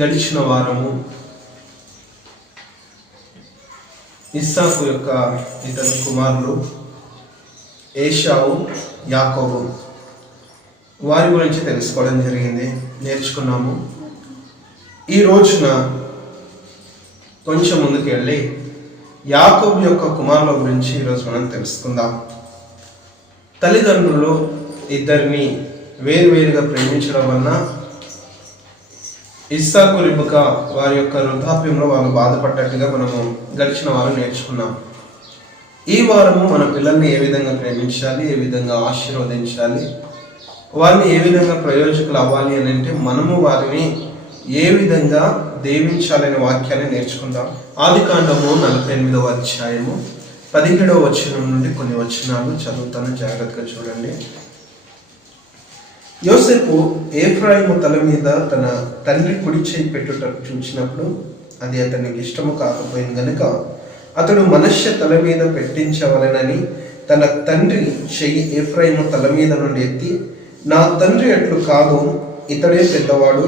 గడిచిన వారము. ఇస్సాకు యొక్క ఇతరు కుమారులు ఏషావు యాకోబు. వారి గురించి తెలుసుకోవడం జరిగింది. నేర్చుకున్నాము. ఈ రోజున కొంచెం ముందుకు వెళ్ళి యాకోబు యొక్క కుమారుల గురించి ఈరోజు మనం తెలుసుకుందాం. తల్లిదండ్రులు ఇద్దరిని వేరువేరుగా ప్రేమించడం వలన ఇస్సాకు రిబుక వారి యొక్క వృద్ధాప్యంలో వాళ్ళు బాధపడ్డట్టుగా మనము గడిచిన వారం నేర్చుకున్నాం. ఈ వారము మన పిల్లల్ని ఏ విధంగా ప్రేమించాలి ఏ విధంగా ఆశీర్వదించాలి వారిని ఏ విధంగా ప్రయోజకులు అవ్వాలి అని అంటే మనము వారిని ఏ విధంగా దేవించాలనే వాక్యాన్ని నేర్చుకుందాం. ఆది కాండము నలభై ఎనిమిదవ అధ్యాయము పదిహేడవ వచనం నుండి కొన్ని వచనాలు చదువుతాను. జాగ్రత్తగా చూడండి. యోసేపు ఏఫ్రాయిము తల మీద తన తండ్రి కుడి చేయి పెట్టుటకు చూసినప్పుడు అది అతనికి ఇష్టము కాకపోయింది గనుక అతడు మనుష్య తల మీద పెట్టించవలనని తన తండ్రి చెయ్యి ఏఫ్రాయిము తల మీద నుండి ఎత్తి నా తండ్రి అట్లు కాదు ఇతడే పెద్దవాడు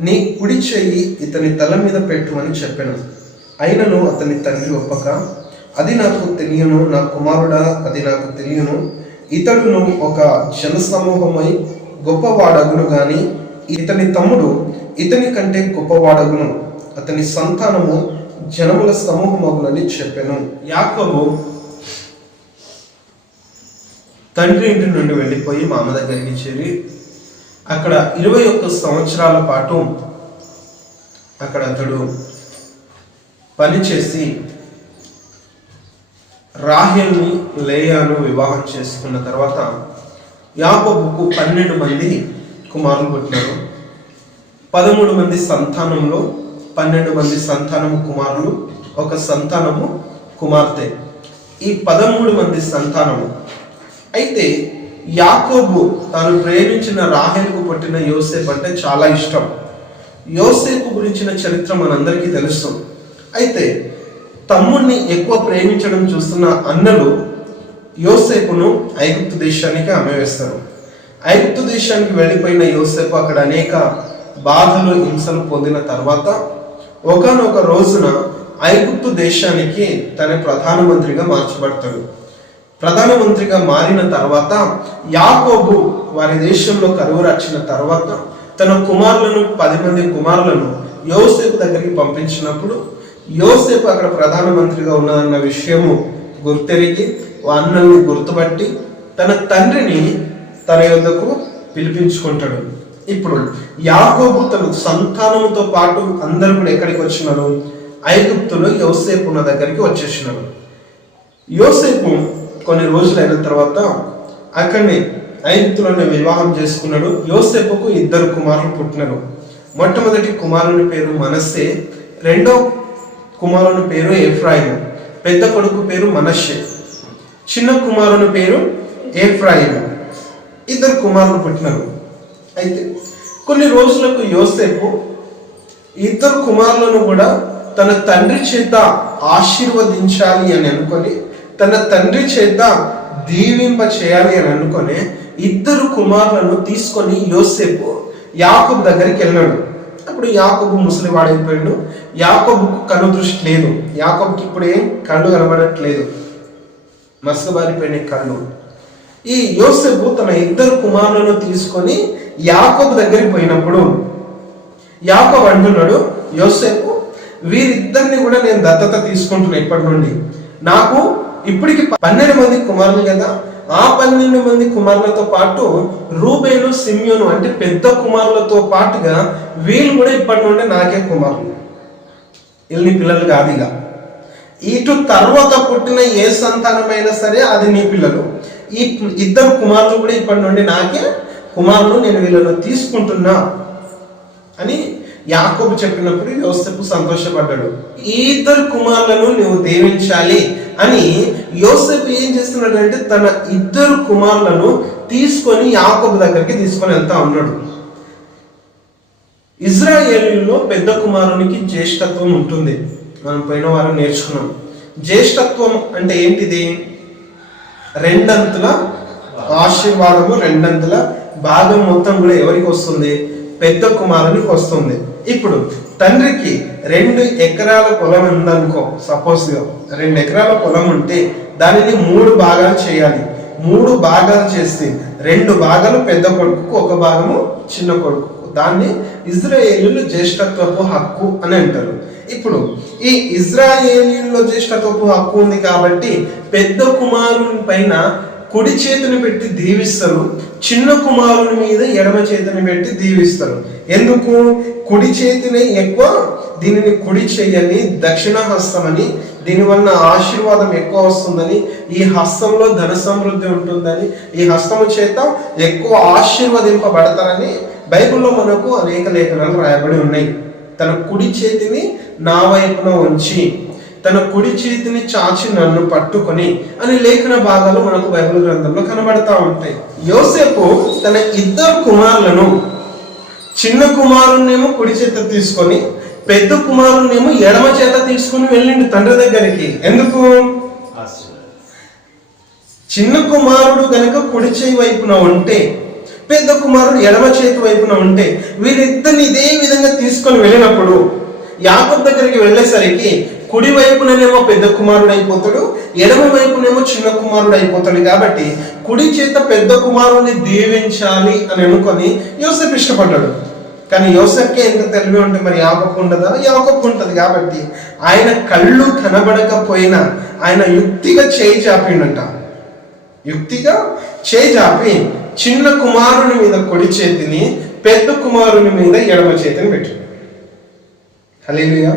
నీ కుడి చెయ్యి ఇతని తల మీద పెట్టుమని చెప్పాను. అయినను అతని తండ్రి ఒప్పక అది నాకు తెలియను నా కుమారుడా అది నాకు తెలియను ఇతడును ఒక జనసమూహమై గొప్పవాడగును గాని ఇతని తమ్ముడు ఇతని కంటే గొప్పవాడగును. అతని సంతానము జనముల సమూహమగునని చెప్పాను. యాకోబు తండ్రి ఇంటి నుండి వెళ్ళిపోయి మామ దగ్గరికి చేరి అక్కడ ఇరవై ఒక్క సంవత్సరాల పాటు అక్కడ అతడు పనిచేసి రాహేల్ని లేయాను వివాహం చేసుకున్న తర్వాత యాకోబుకు పన్నెండు మంది కుమారులు పుట్టినారు. పదమూడు మంది సంతానంలో పన్నెండు మంది సంతానము కుమారులు ఒక సంతానము కుమార్తె. ఈ పదమూడు మంది సంతానము. అయితే యాకోబు తాను ప్రేమించిన రాహేల్కు పుట్టిన యోసేపు అంటే చాలా ఇష్టం. యోసేపు గురించిన చరిత్ర మనందరికీ తెలుసు. అయితే తమ్ముణ్ణి ఎక్కువ ప్రేమించడం చూస్తున్న అన్నలు యోసేపును ఐగుప్తు దేశానికి అమ్మవేస్తారు. ఐగుప్తు దేశానికి వెళ్ళిపోయిన యోసేపు అక్కడ అనేక బాధలు హింసలు పొందిన తర్వాత ఒకనొక రోజున ఐగుప్తు దేశానికి తన ప్రధానమంత్రిగా మార్చబడతాడు. ప్రధానమంత్రిగా మారిన తర్వాత యాకోబు వారి దేశంలో కరువు రచ్చిన తర్వాత తన కుమారులను పది మంది కుమారులను యోసేపు దగ్గరికి పంపించినప్పుడు యోసేపు అక్కడ ప్రధానమంత్రిగా ఉన్నదన్న విషయము గుర్తెరిగి అన్నల్ని గుర్తుపట్టి తన తండ్రిని తన యొద్దకు పిలిపించుకుంటాడు. ఇప్పుడు యాకోబు తన సంతానంతో పాటు అందరు కూడా ఎక్కడికి వచ్చినారు? ఐగుప్తులో యోసేపు ఉన్న దగ్గరికి వచ్చేసినారు. యోసేపు కొన్ని రోజులు అయిన తర్వాత అక్కడిని ఐగుప్తులోనే వివాహం చేసుకున్నాడు. యోసేపుకు ఇద్దరు కుమారులు పుట్టినారు. మొట్టమొదటి కుమారుని పేరు మనస్సే రెండో కుమారుని పేరు ఎఫ్రాయిము పెద్ద కొడుకు పేరు మనస్సే చిన్న కుమారుని పేరు ఏఫ్రాయిము. ఇద్దరు కుమారులు పుట్టినారు. అయితే కొన్ని రోజులకు యోసేపు ఇద్దరు కుమారులను కూడా తన తండ్రి చేత ఆశీర్వదించాలి అని అనుకొని తన తండ్రి చేత దీవింప చేయాలి అని అనుకొని ఇద్దరు కుమారులను తీసుకొని యోసేపు యాకబు దగ్గరికి వెళ్ళాడు. అప్పుడు యాకబు ముసలివాడైపోయాడు. యాకబుకు కను దృష్టి లేదు. యాకబుకి ఇప్పుడు ఏం కళ్ళు కనబడట్లేదు. మసబారిపోయిన కళ్ళు ఈ యోసేపు తన ఇద్దరు కుమారులను తీసుకొని యాకోబు దగ్గరికి పోయినప్పుడు యాకోబు అంటున్నాడు యోసేపు వీరిద్దరిని కూడా నేను దత్తత తీసుకుంటున్నా ఇప్పటి నుండి. నాకు ఇప్పటికి పన్నెండు మంది కుమారులు కదా. ఆ పన్నెండు మంది కుమారులతో పాటు రూబేలు సిమ్యోను అంటే పెద్ద కుమారులతో పాటుగా వీళ్ళు కూడా ఇప్పటి నుండి నాకే కుమారులు. వీళ్ళని పిల్లలు కాదు ఇక. ఇటు తర్వాత పుట్టిన ఏ సంతానమైనా సరే అది నీ పిల్లలు. ఈ ఇద్దరు కుమారులు కూడా ఇప్పటి నుండి నాకే కుమారులు నేను వీళ్ళను తీసుకుంటున్నా అని యాకోబు చెప్పినప్పుడు యోసేపు సంతోషపడ్డాడు. ఈ ఇద్దరు కుమారులను నువ్వు దేవించాలి అని యోసేపు ఏం చేస్తున్నాడు అంటే తన ఇద్దరు కుమారులను తీసుకొని యాకోబు దగ్గరికి తీసుకొని వెళ్తా ఉన్నాడు. ఇజ్రాయేలీలో పెద్ద కుమారునికి జ్యేష్ఠత్వం ఉంటుంది. మనం పోయిన వారం నేర్చుకున్నాం. జ్యేష్ఠత్వం అంటే ఏంటిది? రెండంతుల ఆశీర్వాదము రెండంతుల భాగం మొత్తం కూడా ఎవరికి వస్తుంది? పెద్ద కుమారునికి వస్తుంది. ఇప్పుడు తండ్రికి రెండు ఎకరాల పొలం ఉందనుకో సపోజ్ రెండు ఎకరాల పొలం ఉంటే దానిని మూడు భాగాలు చేయాలి. మూడు భాగాలు చేస్తే రెండు భాగాలు పెద్ద కొడుకుకు ఒక భాగము చిన్న కొడుకు దాన్ని ఇజ్రాయేలు జ్యేష్ఠత్వపు హక్కు అని అంటారు. ఇప్పుడు ఈ ఇజ్రాయేలీల్లో జ్యేష్ఠత్వపు హక్కు ఉంది కాబట్టి పెద్ద కుమారుని పైన కుడి చేతిని పెట్టి దీవిస్తారు చిన్న కుమారుని మీద ఎడమ చేతిని పెట్టి దీవిస్తారు. ఎందుకు? కుడి చేతిని ఎక్కువ దీనిని కుడి చేయని దక్షిణ హస్తమని దీనివల్ల ఆశీర్వాదం ఎక్కువ వస్తుందని ఈ హస్తంలో ధన సమృద్ధి ఉంటుందని ఈ హస్తము చేత ఎక్కువ ఆశీర్వదింపబడతారని బైబిల్లో మనకు అనేక లేఖనాలు రాయబడి ఉన్నాయి. తన కుడి చేతిని నా వైపున ఉంచి తన కుడి చేతిని చాచి నన్ను పట్టుకొని అని లేఖన భాగాలు మనకు బైబిల్ గ్రంథంలో కనబడతా ఉంటాయి. యోసేపు తన ఇద్దరు కుమారులను చిన్న కుమారునేమో కుడి చేత తీసుకొని పెద్ద కుమారునేమో ఎడమ చేత తీసుకొని వెళ్ళిండు తండ్రి దగ్గరికి. ఎందుకు? చిన్న కుమారుడు గనక కుడి చేయి వైపున ఉంటే పెద్ద కుమారుడు ఎడమ చేతి వైపున ఉంటే వీరిద్దరిని ఇదే విధంగా తీసుకొని వెళ్ళినప్పుడు యాకబ్ దగ్గరికి వెళ్ళేసరికి కుడి వైపుననేమో పెద్ద కుమారుడు అయిపోతాడు ఎడమ వైపునేమో చిన్న కుమారుడు అయిపోతాడు కాబట్టి కుడి చేత పెద్ద కుమారుడిని దీవించాలి అని అనుకొని యోసెఫ్ ఇష్టపడ్డాడు. కానీ యోసెఫ్కే ఎంత తెలివి ఉంటే మరి యాకప్పు ఉండదా? యాకప్పు ఉంటుంది కాబట్టి ఆయన కళ్ళు కనబడకపోయినా ఆయన యుక్తిగా చేయి చాపిండంట. యుక్తిగా చేయి చాపి చిన్న కుమారుని మీద కుడి చేతిని పెద్ద కుమారుని మీద ఎడమ చేతిని పెట్టాడు హల్లెలూయా.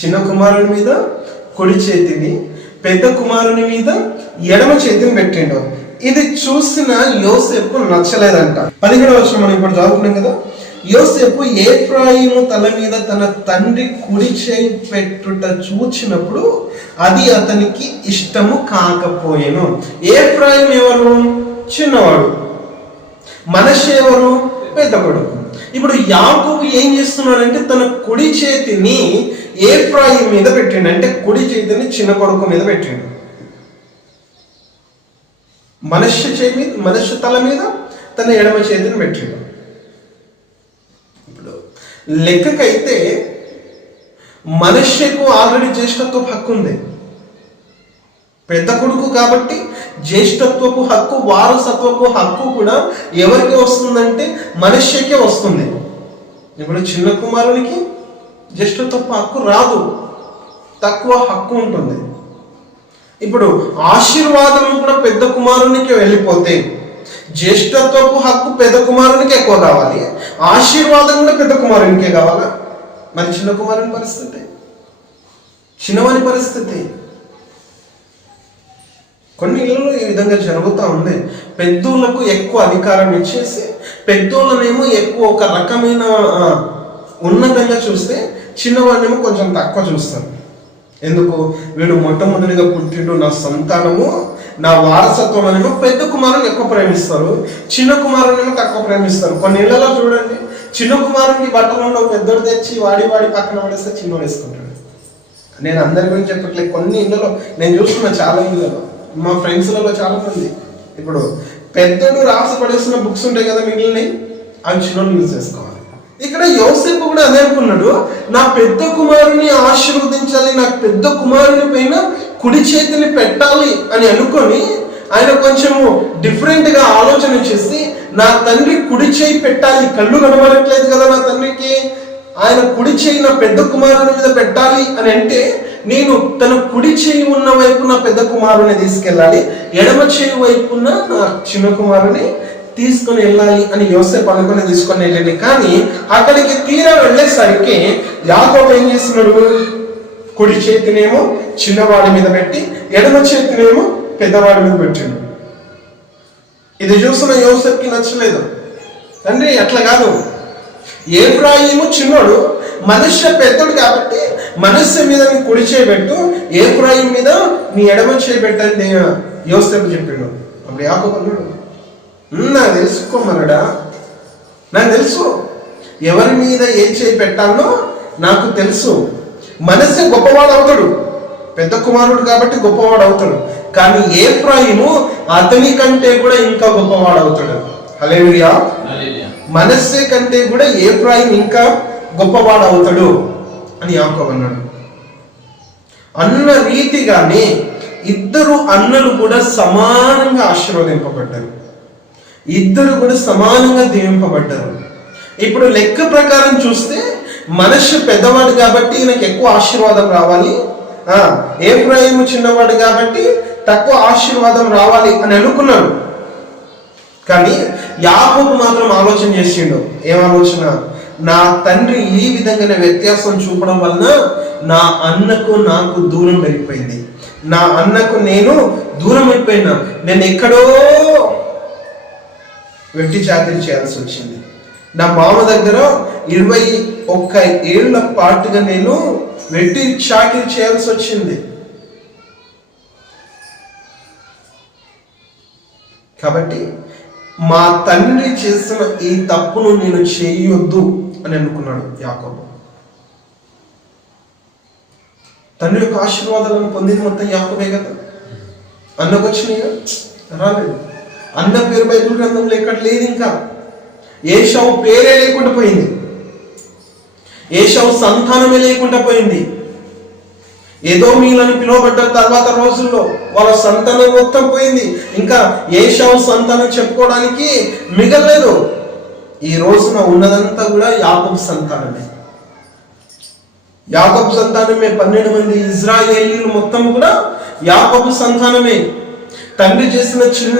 చిన్న కుమారుని మీద కుడి చేతిని పెద్ద కుమారుని మీద ఎడమ చేతిని పెట్టిండు. ఇది చూసిన యోసేపు నచ్చలేదంట. పదిహేడు వర్షం మనం ఇప్పుడు చదువుకున్నాం కదా. యోసేపు ఏఫ్రాయిము తల మీద తన తండ్రి కుడి చేయి పెట్టుట చూచినప్పుడు అది అతనికి ఇష్టము కాకపోయేను. ఏఫ్రాయిం ఎవరు? చిన్నవాడు మనషే ఎవరు? పెద్ద కొడుకు ఇప్పుడు యాకోబు ఏం చేస్తున్నాడంటే తన కుడి చేతిని ఏఫ్రాయిం మీద పెట్టిండు. అంటే కుడి చేతిని చిన్న కొడుకు మీద పెట్టిండు. మనుష్య చేతి మీద మనుష్య తల మీద తన ఎడమ చేతిని పెట్టిండు. ఇప్పుడు లెక్కకైతే మనుష్యకు ఆల్రెడీ జ్యేష్ఠత్వ హక్కు ఉంది. పెద్ద కొడుకు కాబట్టి జ్యేష్ఠత్వపు హక్కు వారసత్వపు హక్కు కూడా ఎవరికి వస్తుందంటే మనిషికే వస్తుంది. ఇప్పుడు చిన్న కుమారునికి జ్యేష్ఠత్వపు హక్కు రాదు. తక్కువ హక్కు ఉంటుంది. ఇప్పుడు ఆశీర్వాదం కూడా పెద్ద కుమారునికి వెళ్ళిపోతే జ్యేష్ఠత్వపు హక్కు పెద్ద కుమారునికి ఎక్కువ కావాలి. ఆశీర్వాదం కూడా పెద్ద కుమారునికే కావాలా? మరి చిన్న కుమారుని పరిస్థితి? చిన్నవాని పరిస్థితి? కొన్ని ఇళ్ళలో ఈ విధంగా జరుగుతూ ఉంది. పెద్దోళ్ళకు ఎక్కువ అధికారం ఇచ్చేసి పెద్దోళ్ళనేమో ఎక్కువ ఒక రకమైన ఉన్నతంగా చూస్తే చిన్నవాడినేమో కొంచెం తక్కువ చూస్తారు. ఎందుకు? వీడు మొట్టమొదటిగా పుట్టిండు నా సంతానము నా వారసత్వం అనేమో పెద్ద కుమారుని ఎక్కువ ప్రేమిస్తారు చిన్న కుమారునేమో తక్కువ ప్రేమిస్తారు. కొన్ని ఇళ్ళలో చూడండి చిన్న కుమారునికి బట్టలు ఉండవు పెద్దోడు తెచ్చి వాడి వాడి పక్కన పడేస్తే చిన్నోడు వేసుకుంటాడు. నేను అందరి గురించి చెప్పట్లేదు కొన్ని ఇళ్ళలో నేను చూస్తున్నా చాలా ఇళ్ళలో మా ఫ్రెండ్స్లలో చాలా మంది ఇప్పుడు పెద్దోడు రాసి పడేస్తున్న బుక్స్ ఉంటాయి కదా మిగిలినవి అవి చిన్నోళ్ళు యూజ్ చేసుకోవాలి. ఇక్కడ యోసేపు కూడా అదే అనుకున్నాడు నా పెద్ద కుమారుని ఆశీర్వదించాలి నా పెద్ద కుమారుని పైన కుడి చేతిని పెట్టాలి అని అనుకొని ఆయన కొంచెము డిఫరెంట్గా ఆలోచన చేసి నా తండ్రి కుడి చేయి పెట్టాలి కళ్ళు కనబడట్లేదు కదా నా తండ్రికి ఆయన కుడి చేయి నా పెద్ద కుమారుని మీద పెట్టాలి అని అంటే నేను తన కుడి చేయి ఉన్న వైపు నా పెద్ద కుమారుని తీసుకెళ్ళాలి ఎడమ చేయి వైపున నా చిన్న కుమారుని తీసుకొని వెళ్ళాలి అని యోసేపు అనుకుని తీసుకొని వెళ్ళండి కానీ అక్కడికి తీరా వెళ్ళేసరికి యాకోబు ఏం చేస్తున్నాడు? కుడి చేతినేమో చిన్నవాడి మీద పెట్టి ఎడమ చేతినేమో పెద్దవాడి మీద పెట్టాడు. ఇది చూసిన యోసెఫ్కి నచ్చలేదు. తండ్రి అట్లా కాదు. ఏఫ్రాయిము చిన్నోడు మనుష్య పెద్దోడు కాబట్టి మనుష్య మీద నీ కుడి చేయబెట్టు ఏఫ్రాయిం మీద నీ ఎడమ చేయబెట్టని యోసేపు చెప్పాడు. అప్పుడు యాకోబు అన్నాడు "ఉమ్, నాకు తెలుసుకోమన్నాడా నాకు తెలుసు. ఎవరి మీద ఏం చేయి పెట్టాలో నాకు తెలుసు. మనసే గొప్పవాడు అవుతాడు. పెద్ద కుమారుడు కాబట్టి గొప్పవాడు అవుతాడు. కానీ ఏఫ్రాయిము అతని కంటే కూడా ఇంకా గొప్పవాడు అవుతాడు. హలేలుయా మనస్సే కంటే కూడా ఏఫ్రాయిం ఇంకా గొప్పవాడు అవుతాడు. అని యాకోబు అన్నాడు. అన్న రీతిగానే ఇద్దరు అన్నలు కూడా సమానంగా ఆశీర్వదింపబడ్డారు. ఇద్దరు కూడా సమానంగా దీవింపబడ్డారు. ఇప్పుడు లెక్క ప్రకారం చూస్తే మనిషి పెద్దవాడు కాబట్టి ఈయనకు ఎక్కువ ఆశీర్వాదం రావాలి. ఆ ఏఫ్రాయిము చిన్నవాడు కాబట్టి తక్కువ ఆశీర్వాదం రావాలి అని అనుకున్నాడు. కానీ యాకోబు మాత్రం ఆలోచన చేసిండు. ఏం ఆలోచన? నా తండ్రి ఈ విధంగా వ్యత్యాసం చూపడం వలన నా అన్నకు నాకు దూరం వెళ్ళిపోయింది. నా అన్నకు నేను దూరం అయిపోయినా నేను ఎక్కడో వెట్టి చాకరీ చేయాల్సి వచ్చింది. నా మామ దగ్గర ఇరవై ఒక్క ఏళ్ళ పాటుగా నేను వెట్టి చాకరీ చేయాల్సి వచ్చింది. కాబట్టి మా తండ్రి చేసిన ఈ తప్పును నేను చేయొద్దు అని అనుకున్నాడు యాకోబు. తండ్రి యొక్క ఆశీర్వాదాలను పొందింది మొత్తం యాకోబే కదా? అన్నకు వచ్చినాయిగా రాలేదు. అన్న పేరు బైబిల్ గ్రంథంలో ఎక్కడ లేదు ఇంకా. ఏషావు పేరే లేకుండా పోయింది. ఏషావు సంతానమే లేకుండా పోయింది. ఏదో మీలని పిలువబడ్డ తర్వాత రోజుల్లో వాళ్ళ సంతానం మొత్తం పోయింది. ఇంకా ఏషావు సంతానం చెప్పుకోవడానికి మిగలేదు. ఈ రోజున ఉన్నదంతా కూడా యాకబ్ సంతానమే. యాకబ్ సంతానమే. పన్నెండు మంది ఇజ్రాయేలీలు మొత్తం కూడా యాకబు సంతానమే. తండ్రి చేసిన చిన్న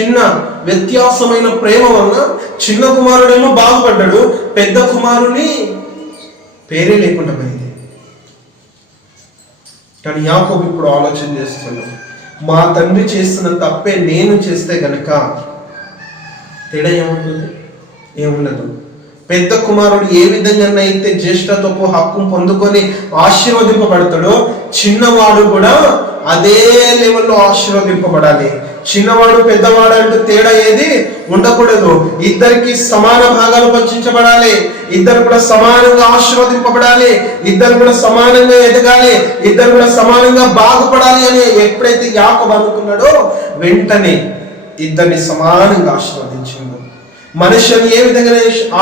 చిన్న వ్యత్యాసమైన ప్రేమ వలన చిన్న కుమారుడేమో బాగుపడ్డాడు. పెద్ద కుమారుని పేరే లేకుండా పోయింది. కానీ యాకోబు ఇప్పుడు ఆలోచన చేస్తున్నాడు మా తండ్రి చేస్తున్న తప్పే నేను చేస్తే గనక తేడా ఏముంటుంది? ఏముండదు. పెద్ద కుమారుడు ఏ విధంగానైతే జ్యేష్ఠత్వపు హక్కు పొందుకొని ఆశీర్వదింపబడతాడో చిన్నవాడు కూడా అదే లెవెల్లో ఆశీర్వదింపబడాలి. చిన్నవాడు పెద్దవాడు అంటూ తేడా ఏది ఉండకూడదు. ఇద్దరికి సమాన భాగాలు పంచించబడాలి ఇద్దరు కూడా సమానంగా ఆశీర్వదింపబడాలి. ఇద్దరు కూడా సమానంగా ఎదగాలి. ఇద్దరు కూడా సమానంగా బాగుపడాలి అని ఎప్పుడైతే యాకబ్ అనుకున్నాడో వెంటనే ఇద్దరిని సమానంగా ఆశీర్వదించిండు. మనుషుని ఏ విధంగా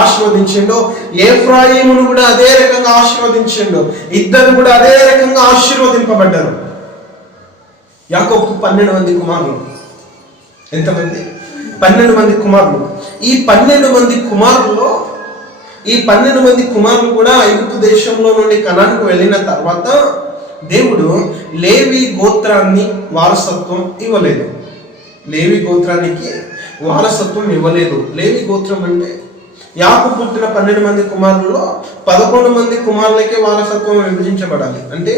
ఆశీర్వదించిండో ఏఫ్రాయిమును కూడా అదే రకంగా ఆశీర్వదించిండు. ఇద్దరు కూడా అదే రకంగా ఆశీర్వదింపబడ్డారు. యాకోబు పన్నెండు మంది కుమారులు. ఎంతమంది? పన్నెండు మంది కుమారులు. ఈ పన్నెండు మంది కుమారుల్లో ఈ పన్నెండు మంది కుమారులు కూడా ఐగుప్తు దేశంలో నుండి కణానికి వెళ్ళిన తర్వాత దేవుడు లేవి గోత్రాన్ని వారసత్వం ఇవ్వలేదు. లేవి గోత్రానికి వారసత్వం ఇవ్వలేదు. లేవి గోత్రం అంటే యాకు పుట్టిన పన్నెండు మంది కుమారుల్లో పదకొండు మంది కుమారులకే వారసత్వం విభజించబడాలి. అంటే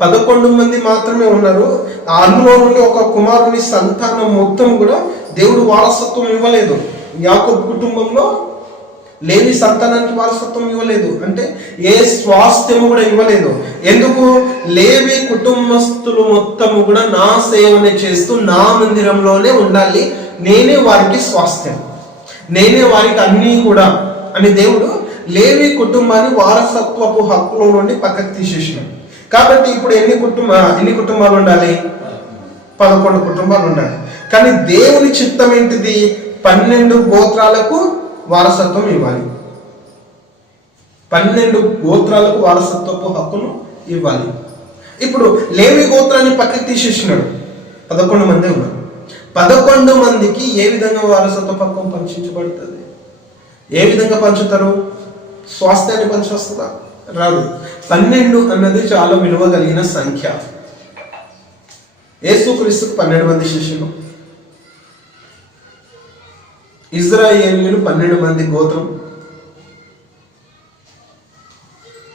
పదకొండు మంది మాత్రమే ఉన్నారు. అందులో నుండి ఒక కుమారుని సంతానం మొత్తం కూడా దేవుడు వారసత్వం ఇవ్వలేదు. యాకోబు కుటుంబంలో లేవి సంతానానికి వారసత్వం ఇవ్వలేదు. అంటే ఏ స్వాస్థ్యము కూడా ఇవ్వలేదు. ఎందుకు? లేవి కుటుంబస్తులు మొత్తము కూడా నా సేవనే చేస్తూ నా మందిరంలోనే ఉండాలి. నేనే వారికి స్వాస్థ్యం. నేనే వారికి అన్నీ కూడా అని దేవుడు లేవి కుటుంబాన్ని వారసత్వపు హక్కులో నుండి పక్కకు తీసేసినాడు. కాబట్టి ఇప్పుడు ఎన్ని కుటుంబ ఎన్ని కుటుంబాలు ఉండాలి? పదకొండు కుటుంబాలు ఉండాలి. కానీ దేవుని చిత్తం ఏంటిది? పన్నెండు గోత్రాలకు వారసత్వం ఇవ్వాలి. పన్నెండు గోత్రాలకు వారసత్వపు హక్కును ఇవ్వాలి. ఇప్పుడు లేవి గోత్రాన్ని పక్కకి తీసేసినాడు. పదకొండు మంది ఉన్నారు. పదకొండు మందికి ఏ విధంగా వారసత్వ పక్కం పంచించబడుతుంది? ఏ విధంగా పంచుతారు? స్వాస్థ్యాన్ని పంచొస్తుందా రాదు. పన్నెండు అన్నది చాలా విలువ కలిగిన సంఖ్య. యేసుక్రీస్తుకు పన్నెండు మంది శిష్యులు. ఇజ్రాయేలీలు పన్నెండు మంది గోత్రం.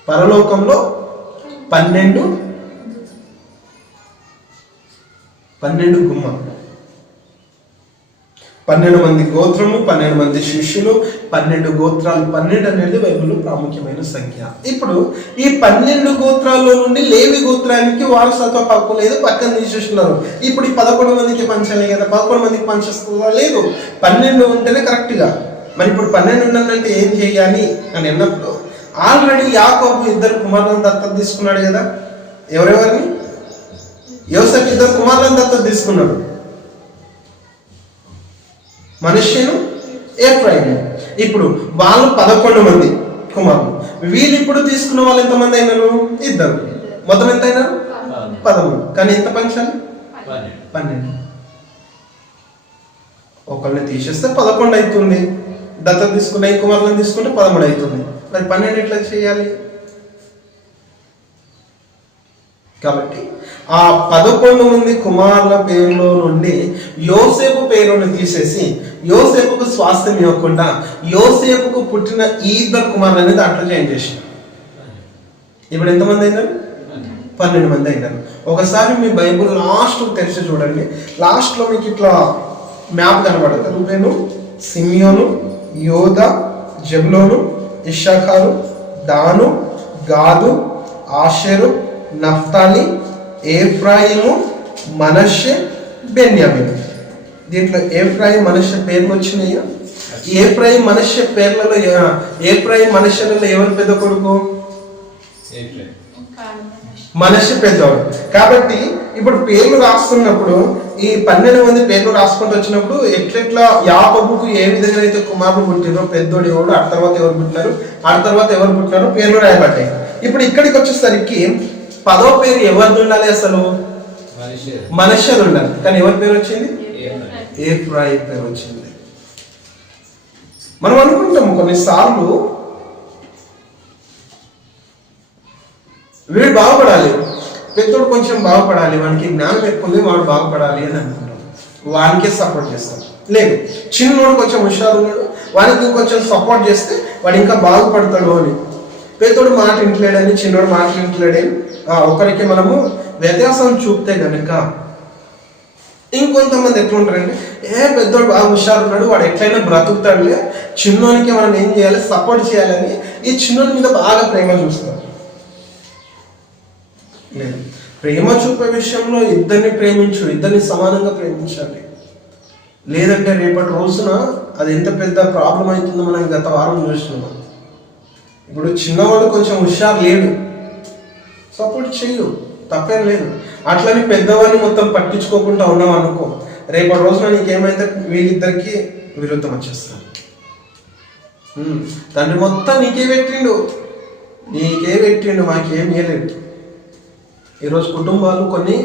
పరలోకంలో పన్నెండు పన్నెండు గుమ్మ. పన్నెండు మంది గోత్రము పన్నెండు మంది శిష్యులు పన్నెండు గోత్రాలు. పన్నెండు అనేది బైబిల్లో ప్రాముఖ్యమైన సంఖ్య. ఇప్పుడు ఈ పన్నెండు గోత్రాల్లో నుండి లేవి గోత్రానికి వారసత్వ హక్కు లేదు పక్కన తీసేస్తున్నారు. ఇప్పుడు ఈ పదకొండు మందికి పంచాలి కదా? పదకొండు మందికి పంచేస్తుందా లేదు. పన్నెండు ఉంటేనే కరెక్ట్గా మరి ఇప్పుడు పన్నెండు ఉండాలంటే ఏం చేయాలి అని అన్నప్పుడు ఆల్రెడీ యాకోబు ఇద్దరు కుమారులను దత్తత తీసుకున్నాడు కదా? ఎవరెవరిని? యోసఫ్ ఇద్దరు కుమారులను దత్తత తీసుకున్నాడు. మనుష్యను ఏఫ్రాయిము ఇప్పుడు వాళ్ళు పదకొండు మంది కుమారులు. వీళ్ళు ఇప్పుడు తీసుకున్న వాళ్ళు ఎంతమంది అయినారు? ఇద్దరు. మొత్తం ఎంత అయినారు పదమూడు. కానీ ఎంత పంచాలి పన్నెండు. ఒకళ్ళని తీసేస్తే పదకొండు అవుతుంది దత్త తీసుకున్న ఈ కుమారులను తీసుకుంటే పదమూడు అవుతుంది మరి పన్నెండు ఎట్లా చేయాలి? కాబట్టి ఆ పదకొండు మంది కుమారుల పేరులో నుండి యోసేపు పేరును తీసేసి యోసేపుకు స్వాస్థ్యం ఇవ్వకుండా యోసేపుకు పుట్టిన ఈ ఇద్దరు కుమారులని దాంట్లో జాయిన్ చేసిన ఇప్పుడు ఎంతమంది అయినారు? పన్నెండు మంది అయినారు. ఒకసారి మీ బైబుల్ లాస్ట్ తెరిచి చూడండి. లాస్ట్లో మీకు ఇట్లా మ్యాప్ కనబడదు రూపేను సిమియోను యోధ జబ్లోను ఇషాఖారు దాను గాదు ఆషేరు నఫ్తాలి ఏఫ్రాయిము మనషె బెన్యామిన్. దీంట్లో ఏఫ్రాయి మనషె పేర్లు వచ్చినాయా? ఏఫ్రాయి మనషె పేర్లలో ఏఫ్రాయి ఏఫ్రాయిం ఎవరు పెద్ద కొడుకు? మనషి పెద్దవాడు. కాబట్టి ఇప్పుడు పేర్లు రాస్తున్నప్పుడు ఈ పన్నెండు మంది పేర్లు రాసుకుంటూ వచ్చినప్పుడు ఎట్లెట్లా యాపబుకు ఏ విధంగా అయితే కుమారుడు పుట్టినో పెద్దోడు ఎవడు ఆ తర్వాత ఎవరు పుట్టినారు ఆ తర్వాత ఎవరు పుట్టినారో పేర్లు రాయబడ్డాయి. ఇప్పుడు ఇక్కడికి వచ్చేసరికి పదో పేరు ఎవరిది ఉండాలి అసలు? మనషది ఉండాలి. కానీ ఎవరి పేరు వచ్చింది? ఏ ఫ్రాయి పేరు వచ్చింది. మనం అనుకుంటాము కొన్నిసార్లు వీడు బాగుపడాలి. పెద్దోడు కొంచెం బాగుపడాలి. వానికి జ్ఞానం ఎక్కువ ఉంది వాడు బాగుపడాలి అని అనుకుంటాం. వానికే సపోర్ట్ చేస్తాం. లేదు. చిన్నోడు కొంచెం హుషారు ఉన్నాడు. వానికి ఇంకొంచెం సపోర్ట్ చేస్తే వాడు ఇంకా బాగుపడతాడు అని. పెద్దోడు మాట ఇంట్లేడని చిన్నోడు మాట ఇంట్లేడని ఒకరికి మనము వ్యత్యాసం చూపితే కనుక ఇంకొంతమంది ఎట్లుంటారంటే ఏ పెద్దోడు బాగా హుషారున్నాడు వాడు ఎట్లయినా బ్రతుకుతాడులే చిన్నోనికి మనం ఏం చేయాలి సపోర్ట్ చేయాలని ఈ చిన్నోని మీద బాగా ప్రేమ చూస్తారు లేదు. ప్రేమ చూపే విషయంలో ఇద్దరిని ప్రేమించు ఇద్దరిని సమానంగా ప్రేమించాలి. లేదంటే రేపటి రోజున అది ఎంత పెద్ద ప్రాబ్లం అవుతుందో మనం గత వారం చూస్తున్నాం. ఇప్పుడు చిన్నవాడు కొంచెం హుషారు లేడు. సపోర్ట్ చెయ్యు తప్పేం లేదు. అట్లని పెద్దవాడిని మొత్తం పట్టించుకోకుండా ఉన్నాం అనుకో రేపటి రోజున నీకేమైతే వీళ్ళిద్దరికి విరుద్ధం వచ్చేస్తాను తండ్రి మొత్తం నీకే పెట్టిండు. నీకే పెట్టిండు. మాకేం ఇవ్వలేదు ఈరోజు కుటుంబాలు కొన్ని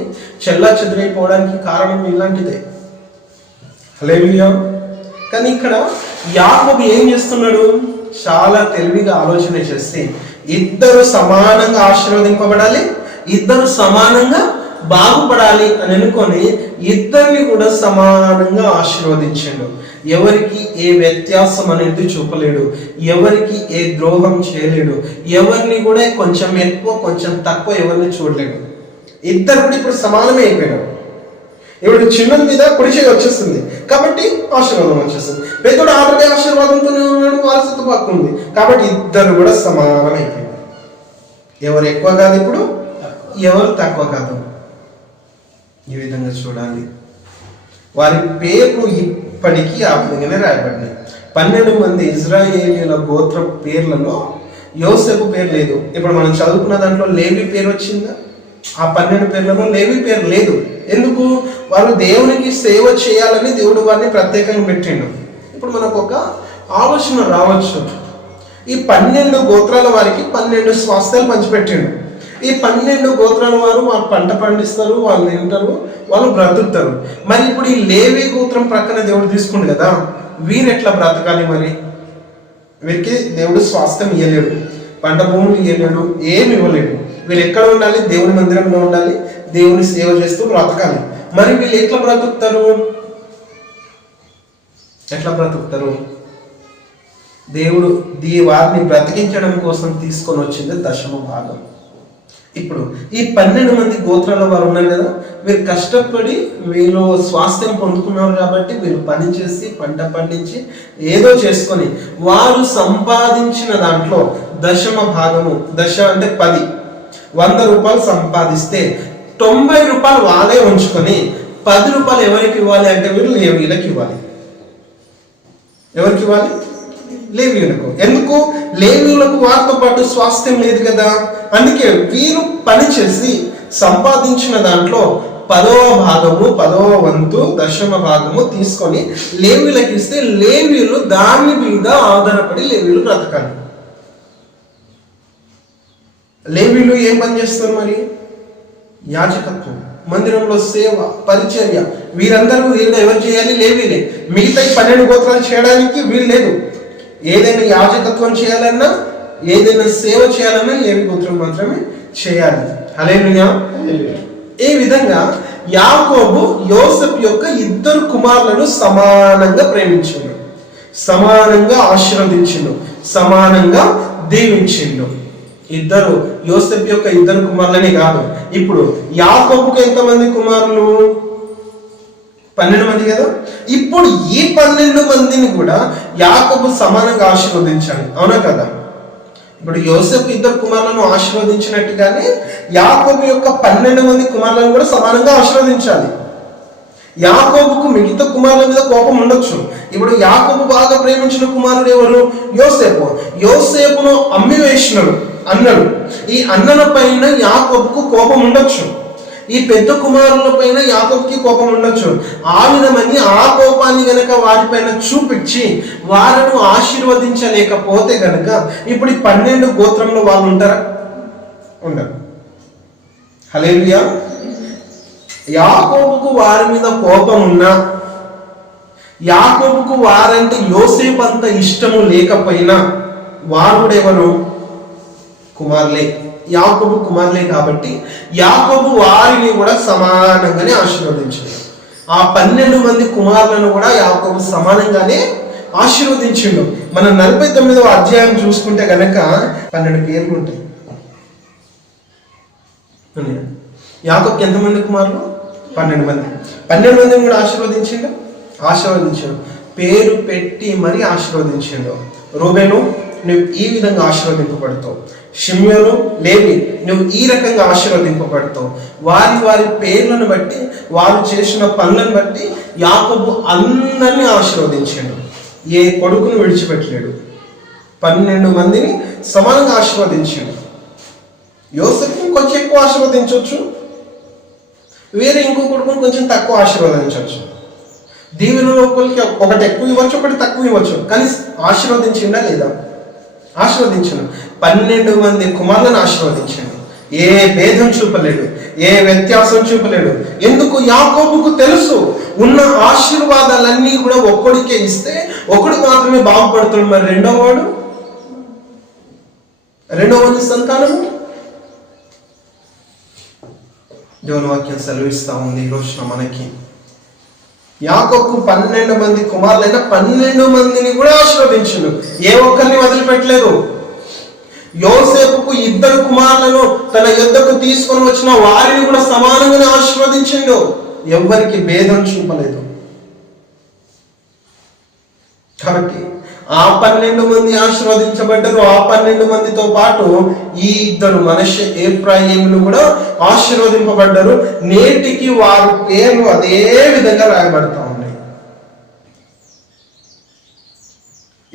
చెల్లా చెదిరైపోవడానికి కారణం ఇలాంటిదే. హలేలుయా కానీ ఇక్కడ యాకోబు ఏం చేస్తున్నాడు? చాలా తెలివిగా ఆలోచన చేసి ఇద్దరు సమానంగా ఆశీర్వదింపబడాలి ఇద్దరు సమానంగా బాగుపడాలి అని అనుకొని ఇద్దరిని కూడా సమానంగా ఆశీర్వదించాడు. ఎవరికి ఏ వ్యత్యాసం అనేది చూపలేడు ఎవరికి ఏ ద్రోహం చేయలేడు ఎవరిని కూడా కొంచెం ఎక్కువ కొంచెం తక్కువ ఎవరిని చూడలేడు. ఇద్దరు కూడా ఇప్పుడు సమానమే అయిపోయాడు ఇప్పుడు చిన్నది మీద కుడి చేయి వచ్చేస్తుంది. కాబట్టి ఆశీర్వాదం వచ్చేస్తుంది. పెద్దోడు ఆల్రెడీ ఆశీర్వాదంతోనే ఉన్నాడు వారసత్వ హక్కు ఉంది. కాబట్టి ఇద్దరు కూడా సమానమైపోయింది ఎవరు ఎక్కువ కాదు ఇప్పుడు? ఎవరు తక్కువ కాదు? ఈ విధంగా చూడాలి. వారి పేర్లు ఇప్పటికీ ఆ విధంగానే రాయబడినాయి. పన్నెండు మంది ఇజ్రాయేలీల గోత్ర పేర్లలో యోసేపు పేరు లేదు. ఇప్పుడు మనం చదువుకున్న దాంట్లో లేవి పేరు వచ్చిందా? ఆ పన్నెండు పేర్లలో లేవి పేరు లేదు. ఎందుకు? వారు దేవునికి సేవ చేయాలని దేవుడు వారిని ప్రత్యేకంగా పెట్టిండు. ఇప్పుడు మనకు ఒక ఆలోచన రావచ్చు. ఈ పన్నెండు గోత్రాల వారికి పన్నెండు స్వాస్థ్యాలు పంచిపెట్టిండు. ఈ పన్నెండు గోత్రాల వారు వాళ్ళు పంట పండిస్తారు వాళ్ళు తింటారు వాళ్ళు బ్రతుకుతారు. మరి ఇప్పుడు ఈ లేవి గోత్రం ప్రక్కన దేవుడు తీసుకుండు కదా వీరు ఎట్లా బ్రతకాలి మరి? వీరికి దేవుడు స్వాస్థ్యం ఇవ్వలేడు పంట భూములు ఇవ్వలేడు ఏమి ఇవ్వలేడు. వీళ్ళు ఎక్కడ ఉండాలి? దేవుని మందిరంలో ఉండాలి దేవుని సేవ చేస్తూ బ్రతకాలి. మరి వీళ్ళు ఎట్లా బ్రతుకుతారు? ఎట్లా బ్రతుకుతారు? దేవుడు దీ వారిని బ్రతికించడం కోసం తీసుకొని వచ్చింది దశమ భాగం. ఇప్పుడు ఈ పన్నెండు మంది గోత్రాల వారు ఉన్నారు కదా వీరు కష్టపడి వీరు స్వాస్థ్యం పొందుకున్నారు కాబట్టి వీరు పని చేసి పంట పండించి ఏదో చేసుకొని వారు సంపాదించిన దాంట్లో దశమ భాగము దశ అంటే పది. వంద రూపాయలు సంపాదిస్తే తొంభై రూపాయలు వాళ్ళే ఉంచుకొని పది రూపాయలు ఎవరికి ఇవ్వాలి అంటే వీళ్ళు లేవీలకు ఇవ్వాలి. ఎవరికి ఇవ్వాలి? లేవీలకు ఎందుకు? లేవీలకు వారితో పాటు స్వాస్థ్యం లేదు కదా. అందుకే వీరు పని చేసి సంపాదించిన దాంట్లో పదవ భాగము పదవ వంతు దశమ భాగము తీసుకొని లేవీలకు ఇస్తే లేవీలు దాని మీద ఆధారపడి లేవీలు బ్రతకాలి. లేవీలు ఏం పని చేస్తారు మరి? యాజకత్వం మందిరంలో సేవ పరిచర్య వీరందరూ వీళ్ళు ఎవరు చేయాలి లేవీలే మిగతా పన్నెండు గోత్రాలు చేయడానికి వీలు లేదు. ఏదైనా యాజకత్వం చేయాలన్నా ఏదైనా సేవ చేయాలన్నా లేవి గోత్రం మాత్రమే చేయాలి. హలేలుయా ఈ విధంగా యాకోబు యోసెఫ్ యొక్క ఇద్దరు కుమారులను సమానంగా ప్రేమించిండు. సమానంగా ఆశీర్వదించిండు. సమానంగా దీవించిండు. ఇద్దరు యోసెఫ్ యొక్క ఇద్దరు కుమారులని కాదు. ఇప్పుడు యాకోబుకు ఎంతమంది కుమారులు? పన్నెండు మంది కదా? ఇప్పుడు ఈ పన్నెండు మందిని కూడా యాకబు సమానంగా ఆశీర్వదించాలి అవునా కదా? ఇప్పుడు యోసెఫ్ ఇద్దరు కుమారులను ఆశీర్వదించినట్టుగానే యాకోబు యొక్క పన్నెండు మంది కుమారులను కూడా సమానంగా ఆశీర్వదించాలి. యాకోబుకు మిగతా కుమారుల మీద కోపం ఉండొచ్చు. ఇప్పుడు యాకోబు బాగా ప్రేమించిన కుమారుడు ఎవరు? యోసేపు. యోసేపును అమ్మి వేసినాడు. అన్నడు ఈ అన్నల పైన యాకోబుకు కోపం ఉండొచ్చు. ఈ పెద్ద కుమారుల పైన యాకోబుకి కోపం ఉండొచ్చు. ఆ ఆ కోపాన్ని గనక వారిపైన చూపించి వారిను ఆశీర్వదించలేకపోతే గనక ఇప్పుడు ఈ పన్నెండు గోత్రంలో వాళ్ళు ఉంటారా? ఉండరు. హలేవియా యాకోబుకు వారి మీద కోపం ఉన్నా యాకోబుకు వారంటే యోసేపు అంత ఇష్టము లేకపోయినా వారు కూడా ఎవరు? కుమారులే యాకోబు కుమారులే కాబట్టి యాకోబు వారిని కూడా సమానంగానే ఆశీర్వదించాడు. ఆ పన్నెండు మంది కుమారులను కూడా యాకోబు సమానంగానే ఆశీర్వదించిండు. మన నలభై తొమ్మిదవ అధ్యాయం చూసుకుంటే గనక పన్నెండు పేర్లు ఉంటాయి. యాకోబుకి ఎంతమంది కుమారులు? పన్నెండు మంది. పన్నెండు మందిని కూడా ఆశీర్వదించిండు? ఆశీర్వదించాడు. పేరు పెట్టి మరీ ఆశీర్వదించిండు. రూబేను నువ్వు ఈ విధంగా ఆశీర్వదింపబడతావు. షిమ్యోను లేవి నువ్వు ఈ రకంగా ఆశీర్వదింపబడతావు. వారి వారి పేర్లను బట్టి వారు చేసిన పనులను బట్టి యాకబు అందరినీ ఆశీర్వదించాడు. ఏ కొడుకును విడిచిపెట్టలేడు. పన్నెండు మందిని సమానంగా ఆశీర్వదించాడు. యోసెఫ్ని కొంచెం ఎక్కువ ఆశీర్వదించవచ్చు వేరే ఇంకో కొడుకుని కొంచెం తక్కువ ఆశీర్వదించవచ్చు దీవెన ఒకరికి ఒకటి ఎక్కువ ఇవ్వచ్చు ఒకటి తక్కువ ఇవ్వచ్చు. కానీ ఆశీర్వదించిండా లేదా? ఆశీర్వదించను. పన్నెండు మంది కుమారులను ఆశీర్వదించండి ఏ భేదం చూపలేడు ఏ వ్యత్యాసం చూపలేడు. ఎందుకు? యాకోబుకు తెలుసు. ఉన్న ఆశీర్వాదాలన్నీ కూడా ఒక్కడికే ఇస్తే ఒకడు మాత్రమే బాగుపడుతుంది మరి రెండో వాడు రెండో మంది సంతానము? దేవుని వాక్యం సెలవిస్తా ఉంది ఈ రోజున మనకి. యాకొక్కు పన్నెండు మంది కుమారులైన పన్నెండు మందిని కూడా ఆశీర్వదించిండు ఏ ఒక్కరిని వదిలిపెట్టలేదు. యోసేపుకు ఇద్దరు కుమారులను తన యుద్ధకు తీసుకొని వచ్చిన వారిని కూడా సమానంగానే ఆశీర్వదించిండు. ఎవరికి భేదం చూపలేదు. కాబట్టి ఆ పన్నెండు మంది ఆశీర్వదించబడ్డారు. ఆ పన్నెండు మందితో పాటు ఈ ఇద్దరు మనుష్య ఏప్రాయిములు కూడా ఆశీర్వదింపబడ్డారు. నేటికి వారి పేర్లు అదే విధంగా రాయబడతా ఉన్నాయి.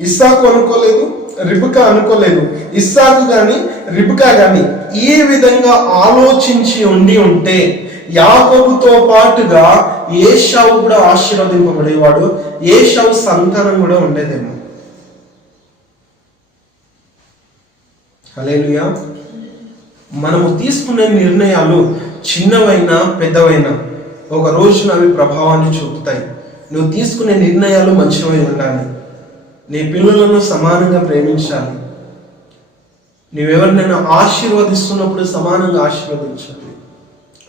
ఇస్సాకు అనుకోలేదు రిబుక అనుకోలేదు. ఇస్సాకు కానీ రిబుకా కానీ ఈ విధంగా ఆలోచించి ఉండి ఉంటే యాకోబుతో పాటుగా ఏషావు కూడా ఆశీర్వదింపబడేవాడు. ఏషావు సంతానం కూడా ఉండేదేమో. అలేలుయా మనము తీసుకునే నిర్ణయాలు చిన్నవైనా పెద్దవైనా ఒక రోజున అవి ప్రభావాన్ని చూపుతాయి. నువ్వు తీసుకునే నిర్ణయాలు మంచివై ఉండాలి. నీ పిల్లలను సమానంగా ప్రేమించాలి. నువ్వెవరినైనా ఆశీర్వదిస్తున్నప్పుడు సమానంగా ఆశీర్వదించాలి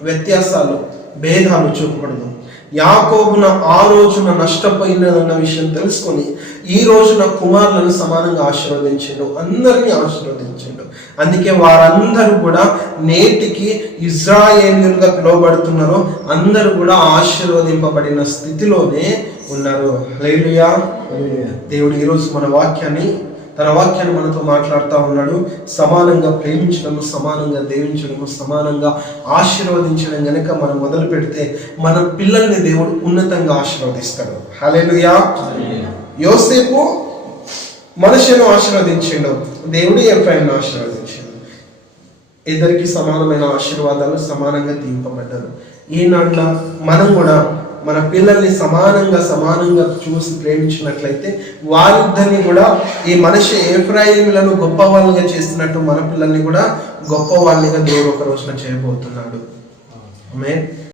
వ్యత్యాసాలు భేదాలు చూపకూడదు యాకోబున ఆ రోజున నష్టపోయినదన్న విషయం తెలుసుకొని ఈ రోజున కుమారులను సమానంగా ఆశీర్వదించిండు అందరినీ ఆశీర్వదించిండు. అందుకే వారందరూ కూడా నేటికి ఇజ్రాయేలుగా పిలువబడుతున్నారో అందరూ కూడా ఆశీర్వదింపబడిన స్థితిలోనే ఉన్నారు. దేవుడు ఈరోజు మన వాక్యాన్ని తన వాక్యాన్ని మనతో మాట్లాడుతూ ఉన్నాడు. సమానంగా ప్రేమించడము సమానంగా దేవించడము సమానంగా ఆశీర్వదించడం గనక మనం మొదలు పెడితే మన పిల్లల్ని దేవుడు ఉన్నతంగా ఆశీర్వదిస్తాడు. హల్లెలూయా. యోసేపు మనుషులను ఆశీర్వదించిండు. దేవుడు ఎఫ్ఐను ఆశీర్వదించిండు. ఇద్దరికి సమానమైన ఆశీర్వాదాలు సమానంగా దీంపబడ్డారు ఈనాడున మనం కూడా మన పిల్లల్ని సమానంగా సమానంగా చూసి ప్రేమించినట్లయితే వారిద్దరిని కూడా ఈ మనిషి ఏఫ్రాయిములను గొప్ప వాళ్ళుగా చేస్తున్నట్టు మన పిల్లల్ని కూడా గొప్ప వాళ్ళనిగా దేవుడు ఒక రోజున చేయబోతున్నాడు. ఆమేన్